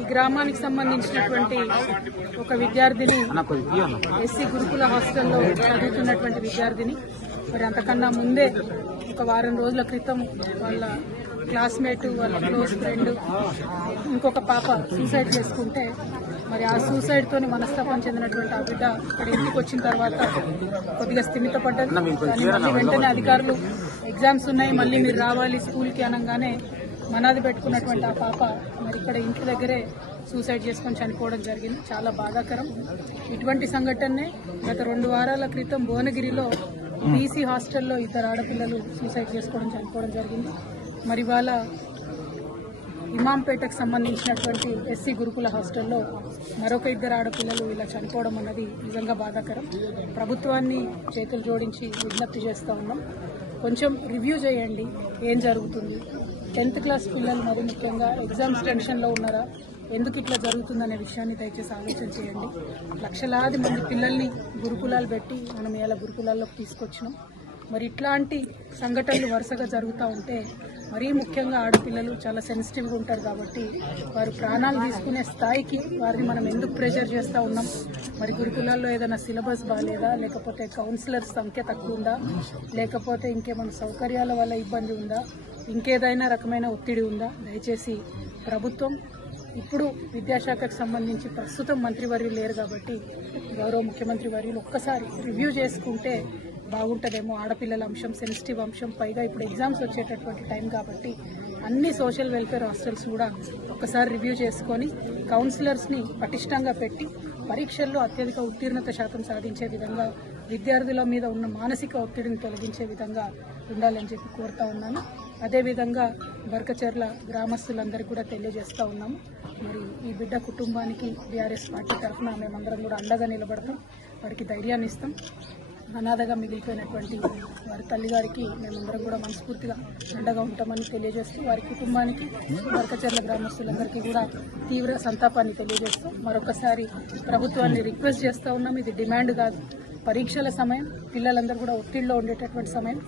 ఈ గ్రామానికి సంబంధించినటువంటి ఒక విద్యార్థిని ఎస్సీ గురుకుల హాస్టల్లో చదువుతున్నటువంటి విద్యార్థిని మరి అంతకన్నా ముందే ఒక వారం రోజుల క్రితం వాళ్ళ క్లాస్మేట్ వాళ్ళ క్లోజ్ ఫ్రెండ్ ఇంకొక పాప సూసైడ్ చేసుకుంటే మరి ఆ సూసైడ్ తోని మనస్తాపం చెందినటువంటి ఆ బిడ్డ ఇక్కడ ఇంటికి వచ్చిన తర్వాత కొద్దిగా స్థిమితపడ్డది. కానీ మళ్ళీ వెంటనే అధికారులు ఎగ్జామ్స్ ఉన్నాయి మళ్ళీ మీరు రావాలి స్కూల్కి అనగానే మనాది పెట్టుకున్నటువంటి ఆ పాప మరి ఇక్కడ ఇంటి దగ్గరే సూసైడ్ చేసుకొని చనిపోవడం జరిగింది. చాలా బాధాకరం. ఇటువంటి సంఘటనే గత 2 వారాల క్రితం భువనగిరిలో బీసీ హాస్టల్లో 2 ఆడపిల్లలు సూసైడ్ చేసుకోవడం చనిపోవడం జరిగింది. మరి వాళ్ళ ఇమాంపేటకు సంబంధించినటువంటి ఎస్సీ గురుకుల హాస్టల్లో మరొక 2 ఆడపిల్లలు ఇలా చనిపోవడం అన్నది నిజంగా బాధాకరం. ప్రభుత్వాన్ని చేతులు జోడించి విజ్ఞప్తి చేస్తూ ఉన్నాం, కొంచెం రివ్యూ చేయండి ఏం జరుగుతుంది. 10th క్లాస్ పిల్లలు మరి ముఖ్యంగా ఎగ్జామ్స్ టెన్షన్లో ఉన్నారా, ఎందుకు ఇట్లా జరుగుతుందనే విషయాన్ని దయచేసి ఆలోచన చేయండి. లక్షలాది మంది పిల్లల్ని గురుకులాలు పెట్టి మనం ఇలా గురుకులాల్లోకి తీసుకొచ్చినాం. మరి ఇట్లాంటి సంఘటనలు వరుసగా జరుగుతూ ఉంటే మరీ ముఖ్యంగా ఆడపిల్లలు చాలా సెన్సిటివ్గా ఉంటారు కాబట్టి వారు ప్రాణాలు తీసుకునే స్థాయికి వారిని మనం ఎందుకు ప్రెషర్ చేస్తూ ఉన్నాం. మరి గురుకులాల్లో ఏదైనా సిలబస్ బాగాలేదా, లేకపోతే కౌన్సిలర్స్ సంఖ్య తక్కువ ఉందా, లేకపోతే ఇంకేమైనా సౌకర్యాల వల్ల ఇబ్బంది ఉందా, ఇంకేదైనా రకమైన ఒత్తిడి ఉందా. దయచేసి ప్రభుత్వం ఇప్పుడు విద్యాశాఖకు సంబంధించి ప్రస్తుతం మంత్రివర్యులు లేరు కాబట్టి గౌరవ ముఖ్యమంత్రి వర్యులు ఒక్కసారి రివ్యూ చేసుకుంటే బాగుంటుందేమో. ఆడపిల్లల అంశం సెన్సిటివ్ అంశం, పైగా ఇప్పుడు ఎగ్జామ్స్ వచ్చేటటువంటి టైం కాబట్టి అన్ని సోషల్ వెల్ఫేర్ హాస్టల్స్ కూడా ఒక్కసారి రివ్యూ చేసుకొని కౌన్సిలర్స్ని పటిష్టంగా పెట్టి పరీక్షల్లో అత్యధిక ఉత్తీర్ణత శాతం సాధించే విధంగా విద్యార్థుల మీద ఉన్న మానసిక ఒత్తిడిని తొలగించే విధంగా ఉండాలని చెప్పి కోరుతా ఉన్నాను. అదేవిధంగా బర్కచర్ల గ్రామస్తులందరికీ కూడా తెలియజేస్తూ ఉన్నాము. మరి ఈ బిడ్డ కుటుంబానికి టీఆర్ఎస్ పార్టీ తరఫున మేమందరం కూడా అండగా నిలబడతాం, వారికి ధైర్యాన్ని ఇస్తాం. అనాథగా మిగిలిపోయినటువంటి వారి తల్లిగారికి మేమందరం కూడా మనస్ఫూర్తిగా అండగా ఉంటామని తెలియజేస్తూ వారి కుటుంబానికి బర్కచర్ల గ్రామస్తులందరికీ కూడా తీవ్ర సంతాపాన్ని తెలియజేస్తూ మరొకసారి ప్రభుత్వాన్ని రిక్వెస్ట్ చేస్తూ ఉన్నాం. ఇది డిమాండ్ కాదు, పరీక్షల సమయం, పిల్లలందరూ కూడా ఒత్తిడిలో ఉండేటటువంటి సమయం.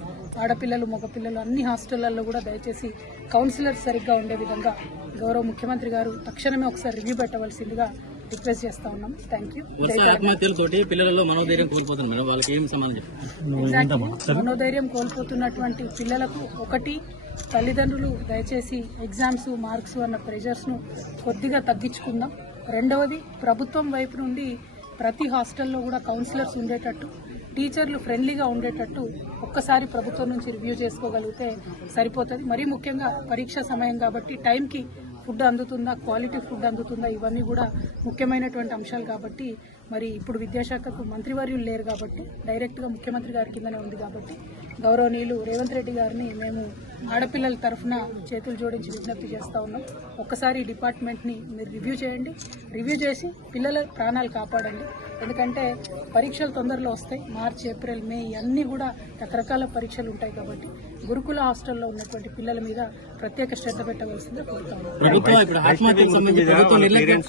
ఆడపిల్లలు మగపిల్లలు అన్ని హాస్టళ్లలో కూడా దయచేసి కౌన్సిలర్స్ సరిగ్గా ఉండే విధంగా గౌరవ ముఖ్యమంత్రి గారు తక్షణమే ఒకసారి రివ్యూ పెట్టవలసిందిగా రిక్వెస్ట్ చేస్తా ఉన్నాం. Thank you. మనోధైర్యం కోల్పోతున్నటువంటి పిల్లలకు ఒకటి, తల్లిదండ్రులు దయచేసి ఎగ్జామ్స్ మార్క్స్ అన్న ప్రెషర్స్ను కొద్దిగా తగ్గించుకుందాం. రెండవది, ప్రభుత్వం వైపు నుండి ప్రతి హాస్టల్లో కూడా కౌన్సిలర్స్ ఉండేటట్టు, టీచర్లు ఫ్రెండ్లీగా ఉండేటట్టు ఒక్కసారి ప్రభుత్వం నుంచి రివ్యూ చేసుకోగలిగితే సరిపోతుంది. మరీ ముఖ్యంగా పరీక్ష సమయం కాబట్టి టైంకి ఫుడ్ అందుతుందా, క్వాలిటీ ఫుడ్ అందుతుందా, ఇవన్నీ కూడా ముఖ్యమైనటువంటి అంశాలు కాబట్టి మరి ఇప్పుడు విద్యాశాఖకు మంత్రివర్యులు లేరు కాబట్టి డైరెక్ట్గా ముఖ్యమంత్రి గారి కిందనే ఉంది కాబట్టి గౌరవనీయులు రేవంత్ రెడ్డి గారిని మేము ఆడపిల్లల తరఫున చేతులు జోడించి విజ్ఞప్తి చేస్తూ ఉన్నాం. ఒక్కసారి ఈ డిపార్ట్మెంట్ని మీరు రివ్యూ చేయండి, రివ్యూ చేసి పిల్లల ప్రాణాలు కాపాడండి. ఎందుకంటే పరీక్షలు తొందరలో వస్తాయి, మార్చి ఏప్రిల్ మే ఇవన్నీ కూడా రకరకాల పరీక్షలు ఉంటాయి కాబట్టి గురుకుల హాస్టల్లో ఉన్నటువంటి పిల్లల మీద ప్రత్యేక శ్రద్ధ పెట్టవలసిందిగా కోరుతాం.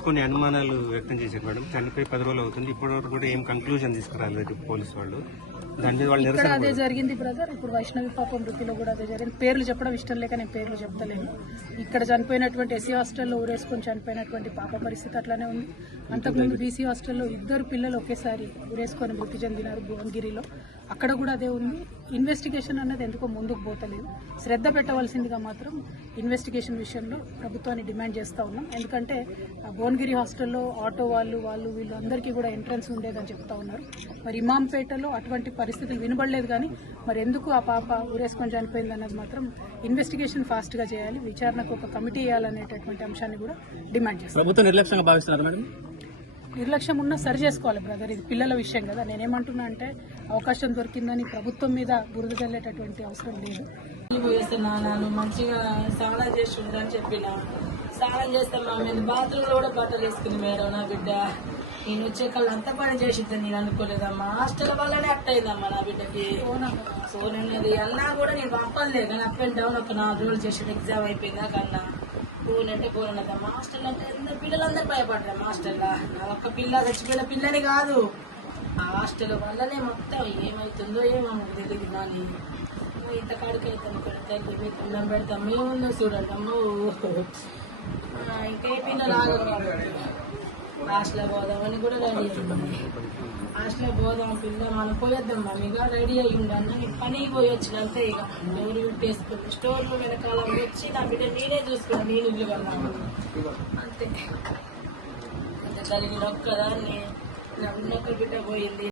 కొన్ని అనుమానాలు వ్యక్తం చేశారు మేడం, చనిపోయి 10 రోజులు అవుతుంది, ఇప్పటివరకు కూడా ఏం కంక్లూజన్ తీసుకురాలేదు పోలీసు వాళ్ళు. ఇక్కడ అదే జరిగింది బ్రదర్. ఇప్పుడు వైష్ణవి పాపం వృత్తిలో కూడా అదే జరిగింది. పేర్లు చెప్పడం ఇష్టం లేక నేను పేర్లు చెప్తలేను. ఇక్కడ చనిపోయినటువంటి ఎస్సీ హాస్టల్లో ఊరేసుకొని చనిపోయినటువంటి పాప పరిస్థితి అట్లానే ఉంది. అంతకుముందు బీసీ హాస్టల్లో 2 పిల్లలు ఒకేసారి ఊరేసుకొని మృతి చెందినారు భువనగిరిలో, అక్కడ కూడా అదే ఉంది. ఇన్వెస్టిగేషన్ అన్నది ఎందుకో ముందుకు పోతలేదు. శ్రద్ధ పెట్టవలసిందిగా మాత్రం ఇన్వెస్టిగేషన్ విషయంలో ప్రభుత్వాన్ని డిమాండ్ చేస్తూ ఉన్నాం. ఎందుకంటే భువనగిరి హాస్టల్లో ఆటో వాళ్ళు వీళ్ళు అందరికీ కూడా ఎంట్రన్స్ ఉండేదని చెప్తా ఉన్నారు. మరి ఇమాంపేటలో అటువంటి పరిస్థితులు వినబడలేదు. కానీ మరి ఎందుకు ఆ పాప ఊరేసుకొని చనిపోయింది అన్నది మాత్రం ఇన్వెస్టిగేషన్ ఫాస్ట్ గా చేయాలి, విచారణకు ఒక కమిటీ వేయాలనేటటువంటి అంశాన్ని కూడా డిమాండ్ చేస్తాం. ప్రభుత్వం నిర్లక్ష్యంగా భావిస్తున్నారు మేడం? నిర్లక్ష్యం ఉన్నా సరి చేసుకోవాలి బ్రదర్, ఇది పిల్లల విషయం కదా. నేనేమంటున్నా అంటే అవకాశం దొరికిందని ప్రభుత్వం మీద బురద చల్లేటటువంటి అవసరం లేదు. నన్ను మంచిగా స్నానం చేసి ఉండని చెప్పిన, స్నానం చేస్తే మా మీద బాత్రూంలో కూడా బట్టలు వేసుకుంది మేడం నా బిడ్డ. నేను వచ్చే కళ్ళు అంత పని చేసిద్దని నేను అనుకోలేదమ్మా. హాస్టల్ వల్లనే అట్టయిందమ్మా నా బిడ్డకి. ఫోన్ ఉన్నది అన్నా కూడా నేను పంపలేదు, కానీ అప్ అండ్ డౌన్ ఒక 4 రోజులు చేసిన ఎగ్జామ్ అయిపోయిందా కన్నా ఫోన్ అంటే ఫోన్ ఉన్నదమ్మా. హాస్టల్ అంటే పిల్లలందరూ భయపడ్డారు. హాస్టల్లో నా ఒక్క పిల్ల చచ్చిపోయిన పిల్లని కాదు, ఆ హాస్టల్ వల్లనే మొత్తం ఏమవుతుందో ఏమో తెలియదు. కానీ ఇంత కాడికి అవుతాను ఇక్కడ తల్లి దండం పెడతాం, మేము చూడండి అమ్మో. ఇంకే పిల్లలు ఆగదు హాస్టల్లో పోదామని కూడా రెడీ అయింది. హాస్టల్లో పోదాం పిల్ల మనం పోయేద్దాం మమ్మీగా రెడీ అయ్యి ఉండాలి. నేను పనికి పోయి వచ్చినంతే ఇక ఎవరు పెట్టేసుకుంది స్టోర్లో వెనకాల వచ్చి నా బిడ్డ నేనే చూసుకున్నాను, నేను ఇల్లు కన్నాను అంతే. కలిగిన ఒక్కదాన్ని నా ఉన్నొక్క బిడ్డ పోయింది.